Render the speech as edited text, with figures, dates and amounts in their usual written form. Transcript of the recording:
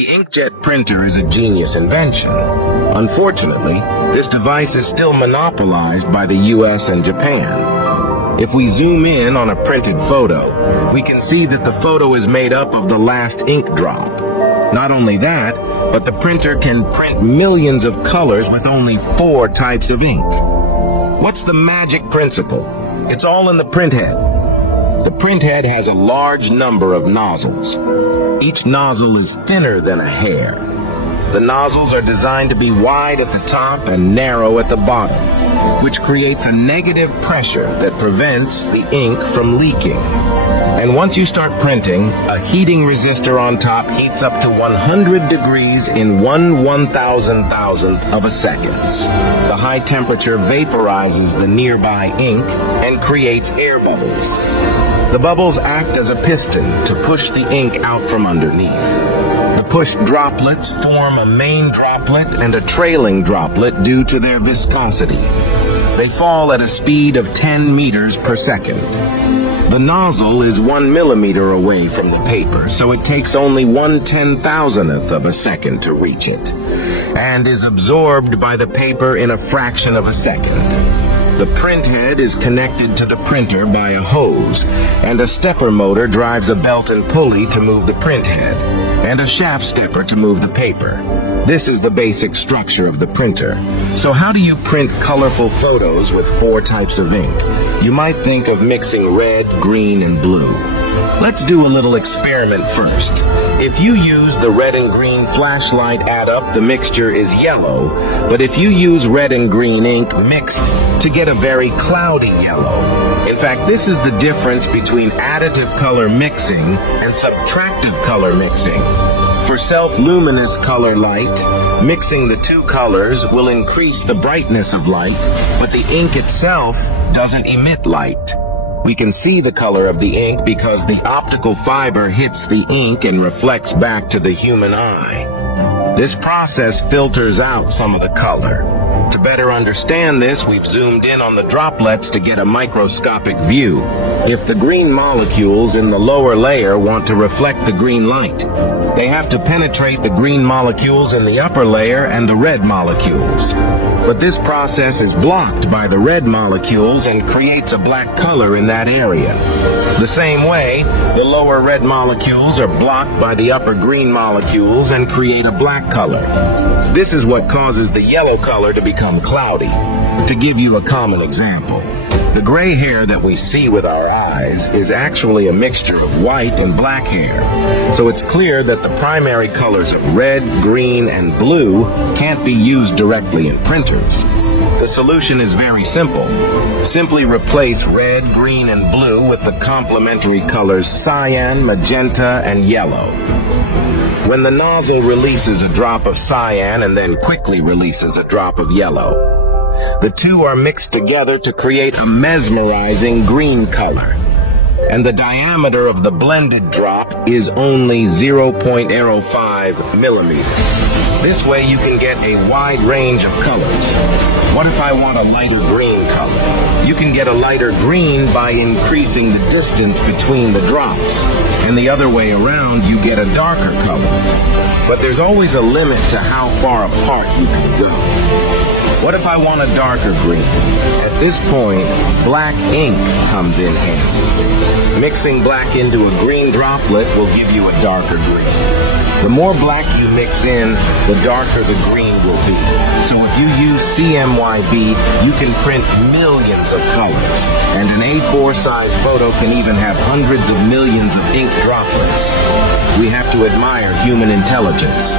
The inkjet printer is a genius invention. Unfortunately, this device is still monopolized by the US and Japan. If we zoom in on a printed photo, we can see that the photo is made up of the last ink drop. Not only that, but the printer can print millions of colors with only 4 types of ink. What's the magic principle? It's all in the printhead. The printhead has a large number of nozzles. Each nozzle is thinner than a hair. The nozzles are designed to be wide at the top and narrow at the bottom, which creates a negative pressure that prevents the ink from leaking. And once you start printing, a heating resistor on top heats up to 100 degrees in 1/1000,000th of a second. The high temperature vaporizes the nearby ink and creates air bubbles. The bubbles act as a piston to push the ink out from underneath. The pushed droplets form a main droplet and a trailing droplet due to their viscosity. They fall at a speed of 10 meters per second. The nozzle is 1 millimeter away from the paper, so it takes only 1/10,000th of a second to reach it, and is absorbed by the paper in a fraction of a second. The printhead is connected to the printer by a hose, and a stepper motor drives a belt and pulley to move the printhead, and a shaft stepper to move the paper. This is the basic structure of the printer. So how do you print colorful photos with 4 types of ink? You might think of mixing red, green, and blue. Let's do a little experiment first. If you use the red and green flashlight add up, the mixture is yellow, but if you use red and green ink mixed to get a very cloudy yellow. In fact, this is the difference between additive color mixing and subtractive color mixing. For self-luminous color light, mixing the 2 colors will increase the brightness of light, but the ink itself doesn't emit light. We can see the color of the ink because the optical fiber hits the ink and reflects back to the human eye. This process filters out some of the color. To better understand this, we've zoomed in on the droplets to get a microscopic view. If the green molecules in the lower layer want to reflect the green light, they have to penetrate the green molecules in the upper layer and the red molecules. But this process is blocked by the red molecules and creates a black color in that area. The same way, the lower red molecules are blocked by the upper green molecules and create a black color. This is what causes the yellow color to become cloudy. To give you a common example, the gray hair that we see with our eyes is actually a mixture of white and black hair. So it's clear that the primary colors of red, green, and blue can't be used directly in printers. The solution is very simple. Simply replace red, green, and blue with the complementary colors cyan, magenta, and yellow. When the nozzle releases a drop of cyan and then quickly releases a drop of yellow, the 2 are mixed together to create a mesmerizing green color. And the diameter of the blended drop is only 0.05 millimeters. This way you can get a wide range of colors. What if I want a lighter green color? You can get a lighter green by increasing the distance between the drops. And the other way around, you get a darker color. But there's always a limit to how far apart you can go. What if I want a darker green? At this point, black ink comes in handy. Mixing black into a green droplet will give you a darker green. The more black you mix in, the darker the green will be. So if you use CMYB, you can print millions of colors. And an A4 size photo can even have hundreds of millions of ink droplets. We have to admire human intelligence.